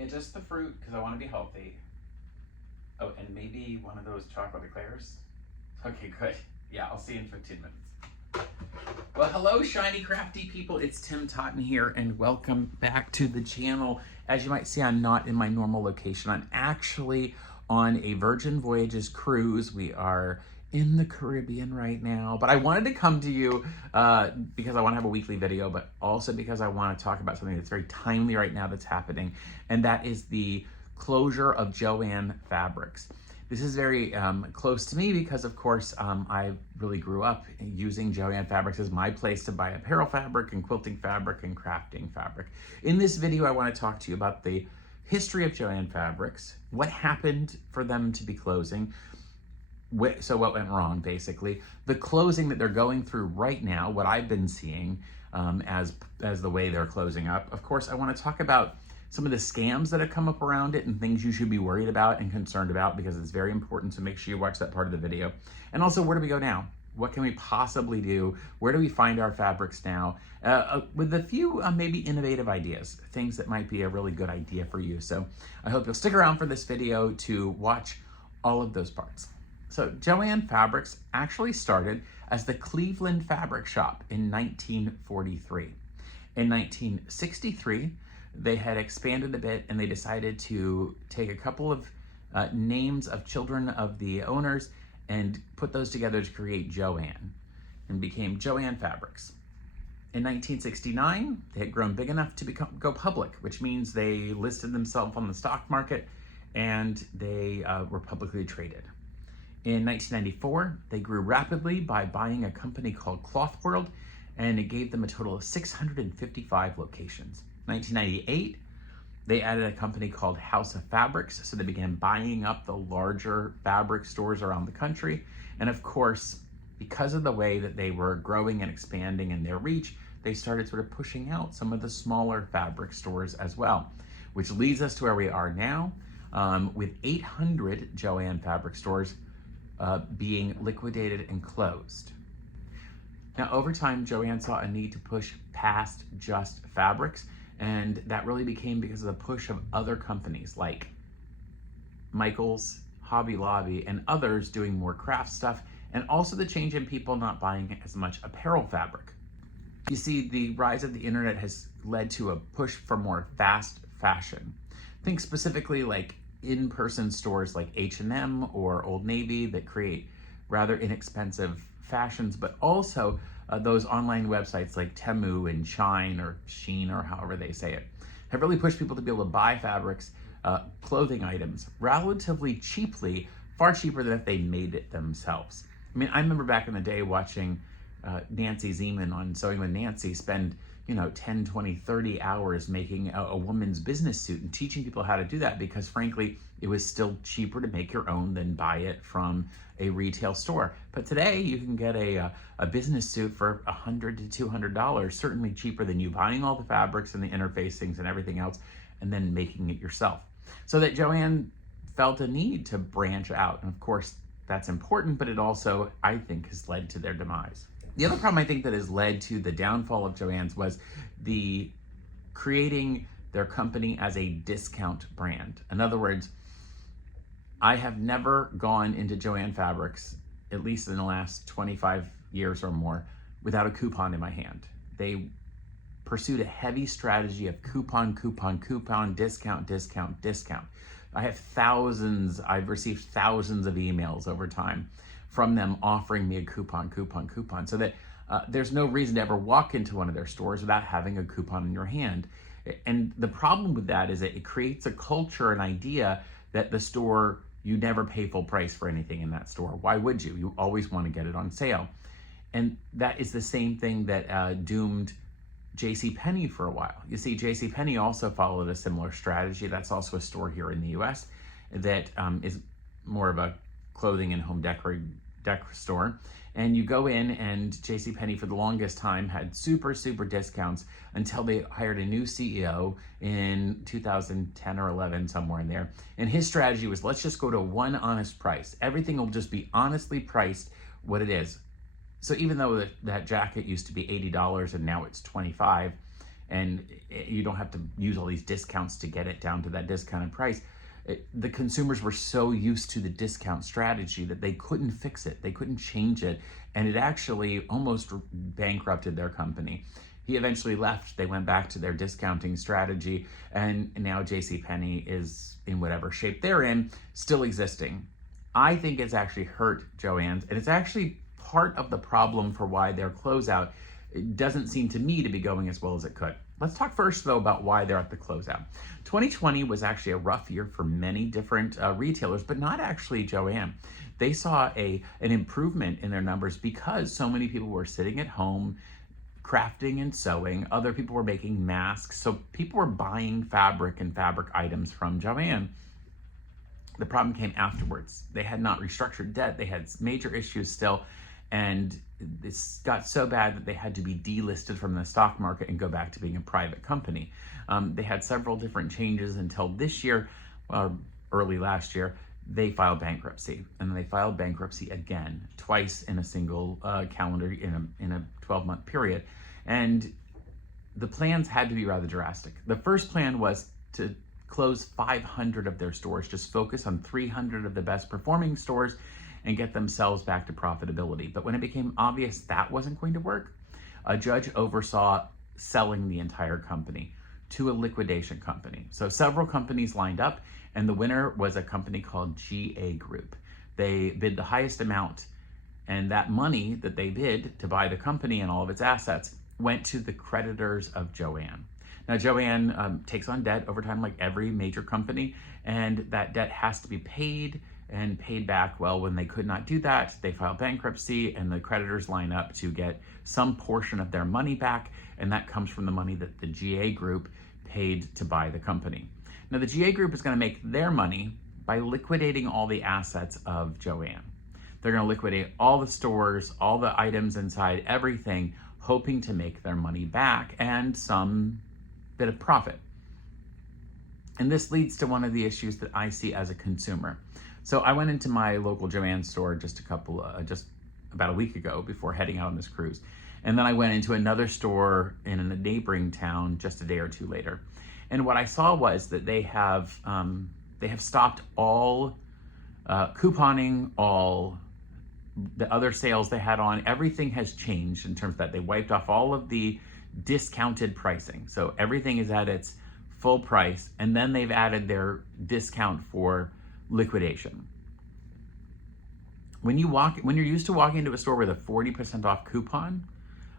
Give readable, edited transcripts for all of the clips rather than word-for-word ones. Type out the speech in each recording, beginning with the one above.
Yeah, just the fruit because I want to be healthy. Oh, and maybe one of those chocolate eclairs. Okay, good. Yeah, I'll see you in 15 minutes. Well, hello, Shiny Crafty People. It's Tim Totten here, and welcome back to the channel. As you might see, I'm not in my normal location. I'm actually on a Virgin Voyages cruise. We are in the Caribbean right now, but I wanted to come to you because I want to have a weekly video, but also because I want to talk about something that's very timely right now that's happening, and that is the closure of Joann Fabrics. This is very close to me because, of course, I really grew up using Joann Fabrics as my place to buy apparel fabric and quilting fabric and crafting fabric. In this video, I want to talk to you about the history of Joann Fabrics, what happened for them to be closing, so what went wrong, basically, the closing that they're going through right now, what I've been seeing as the way they're closing up. Of course, I want to talk about some of the scams that have come up around it and things you should be worried about and concerned about, because it's very important, so make sure you watch that part of the video. And also, where do we go now? What can we possibly do? Where do we find our fabrics now? With a few maybe innovative ideas, things that might be a really good idea for you. So I hope you'll stick around for this video to watch all of those parts. So Joann Fabrics actually started as the Cleveland Fabric Shop in 1943. In 1963, they had expanded a bit and they decided to take a couple of names of children of the owners and put those together to create Joann, and became Joann Fabrics. In 1969, they had grown big enough to go public, which means they listed themselves on the stock market and they were publicly traded. In 1994, they grew rapidly by buying a company called Cloth World, and it gave them a total of 655 locations. 1998, they added a company called House of Fabrics, so they began buying up the larger fabric stores around the country. And of course, because of the way that they were growing and expanding in their reach, they started sort of pushing out some of the smaller fabric stores as well, which leads us to where we are now, with 800 Joann Fabric stores being liquidated and closed. Now, over time, Joann saw a need to push past just fabrics, and that really became because of the push of other companies like Michaels, Hobby Lobby, and others doing more craft stuff, and also the change in people not buying as much apparel fabric. You see, the rise of the internet has led to a push for more fast fashion. Think specifically like in-person stores like H&M or Old Navy that create rather inexpensive fashions, but also those online websites like Temu and Shine or Sheen or however they say it, have really pushed people to be able to buy fabrics, clothing items relatively cheaply, far cheaper than if they made it themselves. I mean, I remember back in the day watching Nancy Zeman on Sewing with Nancy spend 10, 20, 30 hours making a woman's business suit and teaching people how to do that, because frankly, it was still cheaper to make your own than buy it from a retail store. But today you can get a business suit for $100 to $200, certainly cheaper than you buying all the fabrics and the interfacings and everything else and then making it yourself. So that Joann felt a need to branch out. And of course, that's important, but it also, I think, has led to their demise. The other problem I think that has led to the downfall of Joann's was the creating their company as a discount brand. In other words, I have never gone into Joann Fabrics, at least in the last 25 years or more, without a coupon in my hand. They pursued a heavy strategy of coupon, discount, discount, discount. I've received thousands of emails over time from them offering me a coupon, so that there's no reason to ever walk into one of their stores without having a coupon in your hand. And the problem with that is that it creates a culture, an idea that the store, you never pay full price for anything in that store. Why would you? You always want to get it on sale. And that is the same thing that doomed JCPenney for a while. You see, JCPenney also followed a similar strategy. That's also a store here in the US that is more of a clothing and home decor store. And you go in, and JCPenney for the longest time had super discounts until they hired a new CEO in 2010 or 11, somewhere in there. And his strategy was, let's just go to one honest price. Everything will just be honestly priced what it is. So even though that jacket used to be $80 and now it's $25, and you don't have to use all these discounts to get it down to that discounted price. The consumers were so used to the discount strategy that they couldn't fix it, they couldn't change it, and it actually almost bankrupted their company. He eventually left, they went back to their discounting strategy, and now JCPenney is in whatever shape they're in, still existing. I think it's actually hurt Joann's, and it's actually part of the problem for why their closeout doesn't seem to me to be going as well as it could. Let's talk first, though, about why they're at the closeout. 2020 was actually a rough year for many different retailers, but not actually Joann. They saw an improvement in their numbers because so many people were sitting at home, crafting and sewing. Other people were making masks. So people were buying fabric and fabric items from Joann. The problem came afterwards. They had not restructured debt. They had major issues still. And this got so bad that they had to be delisted from the stock market and go back to being a private company. They had several different changes until this year, early last year, they filed bankruptcy. And then they filed bankruptcy again, twice in a single calendar, in a 12-month period. And the plans had to be rather drastic. The first plan was to close 500 of their stores, just focus on 300 of the best performing stores and get themselves back to profitability. But when it became obvious that wasn't going to work, a judge oversaw selling the entire company to a liquidation company. So several companies lined up, and the winner was a company called GA Group. They bid the highest amount, and that money that they bid to buy the company and all of its assets went to the creditors of Joann. Now, Joann takes on debt over time like every major company, and that debt has to be paid and paid back. Well, when they could not do that, they filed bankruptcy, and the creditors line up to get some portion of their money back, and that comes from the money that the GA Group paid to buy the company. Now, the GA Group is going to make their money by liquidating all the assets of Joann. They're going to liquidate all the stores, all the items inside, everything, hoping to make their money back and some bit of profit. And this leads to one of the issues that I see as a consumer. So I went into my local Joann store just about a week ago before heading out on this cruise. And then I went into another store in a neighboring town just a day or two later. And what I saw was that they have stopped all couponing, all the other sales they had on. Everything has changed in terms of that. They wiped off all of the discounted pricing. So everything is at its full price, and then they've added their discount for liquidation. When you're used to walking into a store with a 40% off coupon,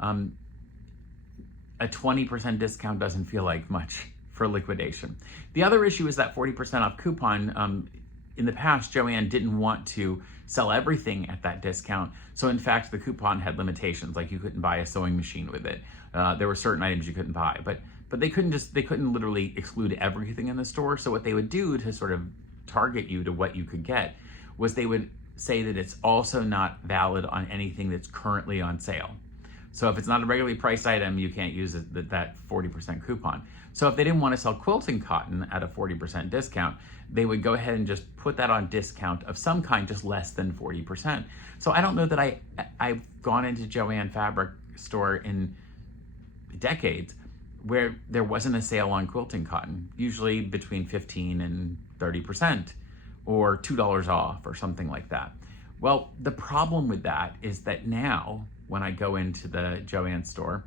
a 20% discount doesn't feel like much for liquidation. The other issue is that 40% off coupon. In the past, Joann didn't want to sell everything at that discount. So in fact, the coupon had limitations, like you couldn't buy a sewing machine with it. There were certain items you couldn't buy, but they couldn't literally exclude everything in the store. So what they would do to sort of target you to what you could get was they would say that it's also not valid on anything that's currently on sale. So if it's not a regularly priced item, you can't use that 40% coupon. So if they didn't want to sell quilting cotton at a 40% discount, they would go ahead and just put that on discount of some kind, just less than 40%. So I don't know that I've gone into Joann Fabric store in decades where there wasn't a sale on quilting cotton, usually between 15 and 30% or $2 off or something like that. Well, the problem with that is that now when I go into the Joann store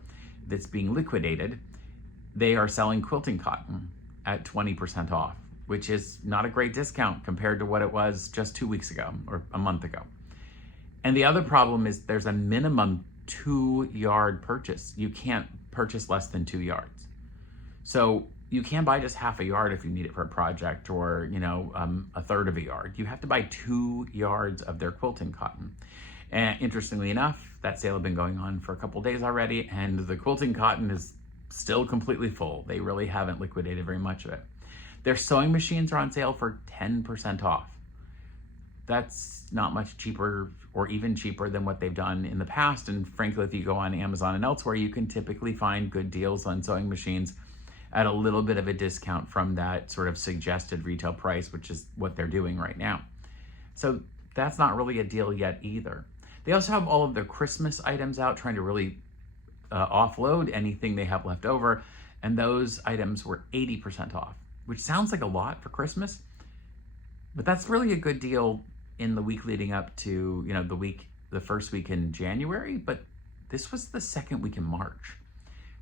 that's being liquidated, they are selling quilting cotton at 20% off, which is not a great discount compared to what it was just 2 weeks ago or a month ago. And the other problem is there's a minimum 2-yard purchase. You can't purchase less than 2 yards. So you can't buy just half a yard if you need it for a project or, a third of a yard. You have to buy 2 yards of their quilting cotton. And interestingly enough, that sale had been going on for a couple days already, and the quilting cotton is still completely full. They really haven't liquidated very much of it. Their sewing machines are on sale for 10% off. That's not much cheaper or even cheaper than what they've done in the past. And frankly, if you go on Amazon and elsewhere, you can typically find good deals on sewing machines at a little bit of a discount from that sort of suggested retail price, which is what they're doing right now. So that's not really a deal yet either. They also have all of their Christmas items out, trying to really offload anything they have left over. and those items were 80% off, which sounds like a lot for Christmas, but that's really a good deal in the week leading up to, you know, the first week in January, but this was the second week in March.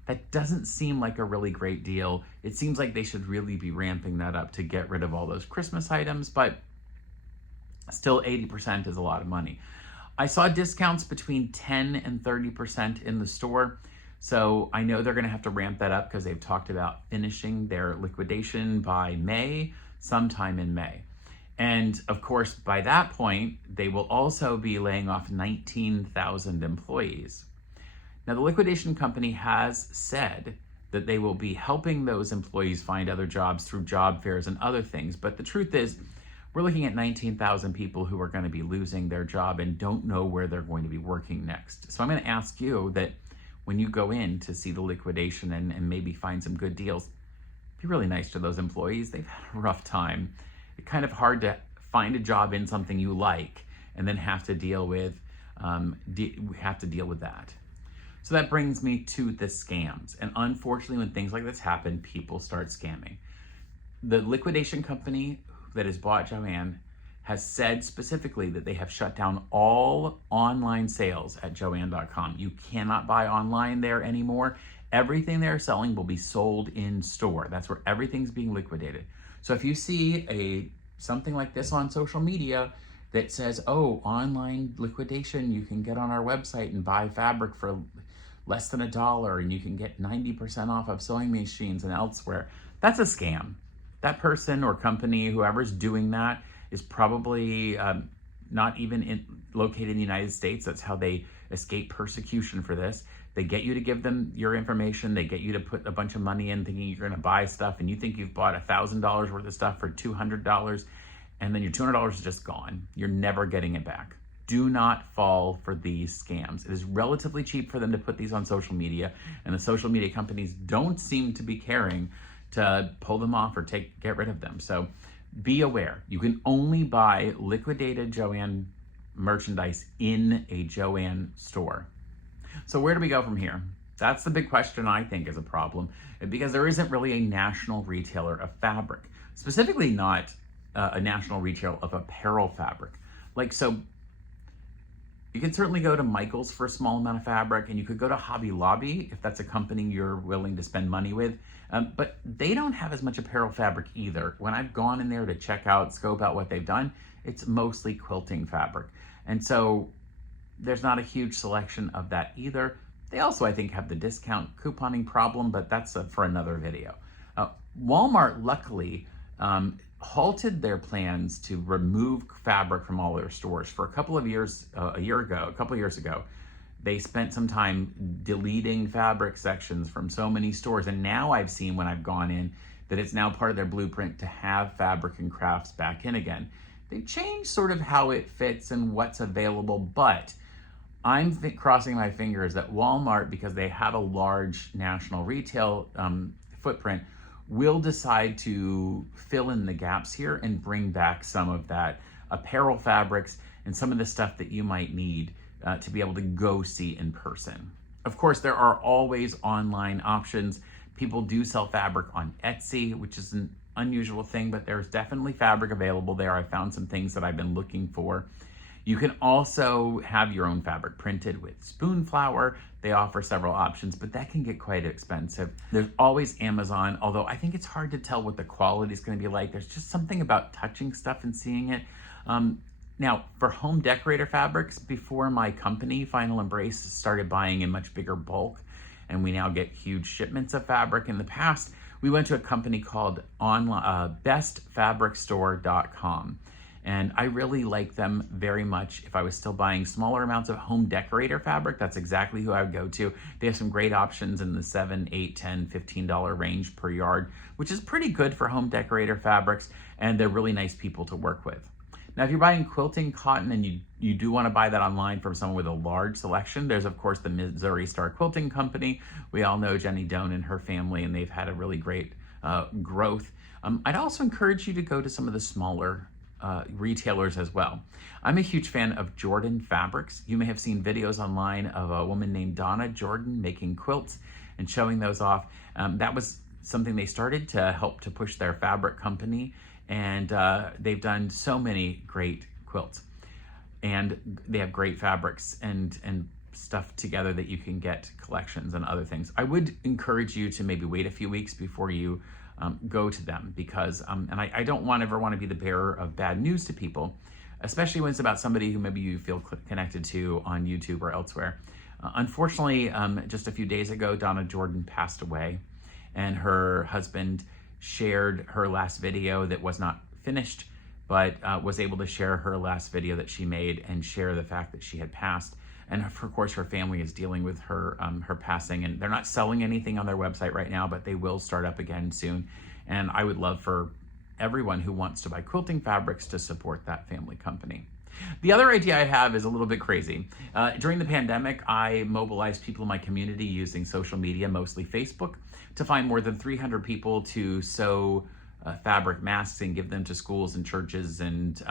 That doesn't seem like a really great deal. It seems like they should really be ramping that up to get rid of all those Christmas items, but still 80% is a lot of money. I saw discounts between 10 and 30% in the store. So I know they're gonna have to ramp that up because they've talked about finishing their liquidation by May, sometime in May. And of course, by that point, they will also be laying off 19,000 employees. Now, the liquidation company has said that they will be helping those employees find other jobs through job fairs and other things. But the truth is, we're looking at 19,000 people who are going to be losing their job and don't know where they're going to be working next. So I'm going to ask you that when you go in to see the liquidation and maybe find some good deals, be really nice to those employees. They've had a rough time. It's kind of hard to find a job in something you like and then have to deal with that. So that brings me to the scams. And unfortunately, when things like this happen, people start scamming. The liquidation company that has bought Joann has said specifically that they have shut down all online sales at Joann.com. You cannot buy online there anymore. Everything they're selling will be sold in store. That's where everything's being liquidated. So if you see something like this on social media that says, oh, online liquidation, you can get on our website and buy fabric for less than $1 and you can get 90% off of sewing machines and elsewhere, that's a scam. That person or company, whoever's doing that, is probably not even located in the United States. That's how they escape persecution for this. They get you to give them your information. They get you to put a bunch of money in thinking you're going to buy stuff, and you think you've bought $1,000 worth of stuff for $200, and then your $200 is just gone. You're never getting it back. Do not fall for these scams. It is relatively cheap for them to put these on social media, and the social media companies don't seem to be caring to pull them off or get rid of them. So be aware. You can only buy liquidated Joann merchandise in a Joann store. So where do we go from here? That's the big question I think is a problem, because there isn't really a national retailer of fabric, specifically not a national retailer of apparel fabric. So you can certainly go to Michael's for a small amount of fabric, and you could go to Hobby Lobby if that's a company you're willing to spend money with. But they don't have as much apparel fabric either. When I've gone in there to scope out what they've done, it's mostly quilting fabric. And so there's not a huge selection of that either. They also, I think, have the discount couponing problem, but that's for another video. Walmart, luckily, halted their plans to remove fabric from all their stores. For a couple of years ago, they spent some time deleting fabric sections from so many stores. And now I've seen, when I've gone in, that it's now part of their blueprint to have fabric and crafts back in again. They've changed sort of how it fits and what's available, but I'm crossing my fingers that Walmart, because they have a large national retail footprint, will decide to fill in the gaps here and bring back some of that apparel fabrics and some of the stuff that you might need to be able to go see in person. Of course, there are always online options. People do sell fabric on Etsy, which is an unusual thing, but there's definitely fabric available there. I found some things that I've been looking for. You can also have your own fabric printed with spoon flower. They offer several options, but that can get quite expensive. There's always Amazon, although I think it's hard to tell what the quality is going to be like. There's just something about touching stuff and seeing it. Now, for home decorator fabrics, before my company, Final Embrace, started buying in much bigger bulk, and we now get huge shipments of fabric. In the past, we went to a company called bestfabricstore.com. And I really like them very much. If I was still buying smaller amounts of home decorator fabric, that's exactly who I would go to. They have some great options in the $7, $8, $10, $15 range per yard, which is pretty good for home decorator fabrics, and they're really nice people to work with. Now, if you're buying quilting cotton and you do want to buy that online from someone with a large selection, there's of course the Missouri Star Quilting Company. We all know Jenny Doan and her family, and they've had a really great growth. I'd also encourage you to go to some of the smaller retailers as well. I'm a huge fan of Jordan Fabrics. You may have seen videos online of a woman named Donna Jordan making quilts, and showing those off. That was something they started to help to push their fabric company, and they've done so many great quilts. And they have great fabrics and stuff together that you can get collections and other things. I would encourage you to maybe wait a few weeks before you go to them, because, and I don't ever want to be the bearer of bad news to people, especially when it's about somebody who maybe you feel connected to on YouTube or elsewhere. Unfortunately, just a few days ago, Donna Jordan passed away, and her husband shared her last video that was not finished, but was able to share her last video that she made and share the fact that she had passed. And of course, her family is dealing with her her passing, and they're not selling anything on their website right now, but they will start up again soon. And I would love for everyone who wants to buy quilting fabrics to support that family company. The other idea I have is a little bit crazy. During the pandemic, I mobilized people in my community using social media, mostly Facebook, to find more than 300 people to sew fabric masks and give them to schools and churches and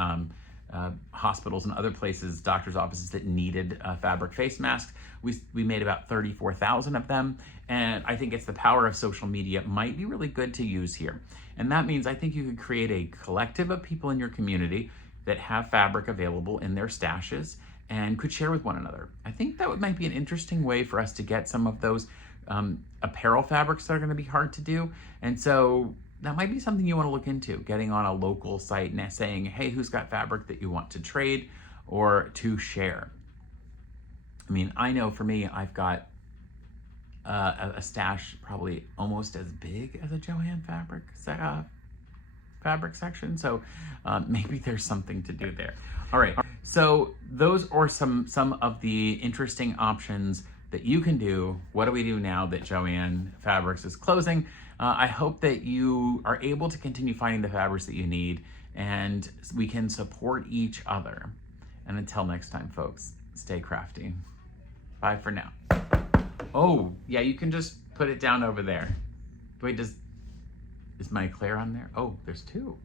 hospitals and other places, doctors' offices that needed fabric face masks. We made about 34,000 of them, and I think it's the power of social media might be really good to use here. And that means I think you could create a collective of people in your community that have fabric available in their stashes and could share with one another. I think that might be an interesting way for us to get some of those apparel fabrics that are going to be hard to do. And so that might be something you want to look into, getting on a local site and saying, hey, who's got fabric that you want to trade or to share? I mean, I know for me, I've got a stash probably almost as big as a Joann Fabric section. So maybe there's something to do there. All right. So those are some of the interesting options that you can do. What do we do now that Joann Fabrics is closing? I hope that you are able to continue finding the fabrics that you need, and we can support each other. And until next time, folks, stay crafty. Bye for now. Oh, yeah, you can just put it down over there. Wait, is my eclair on there? Oh, there's two.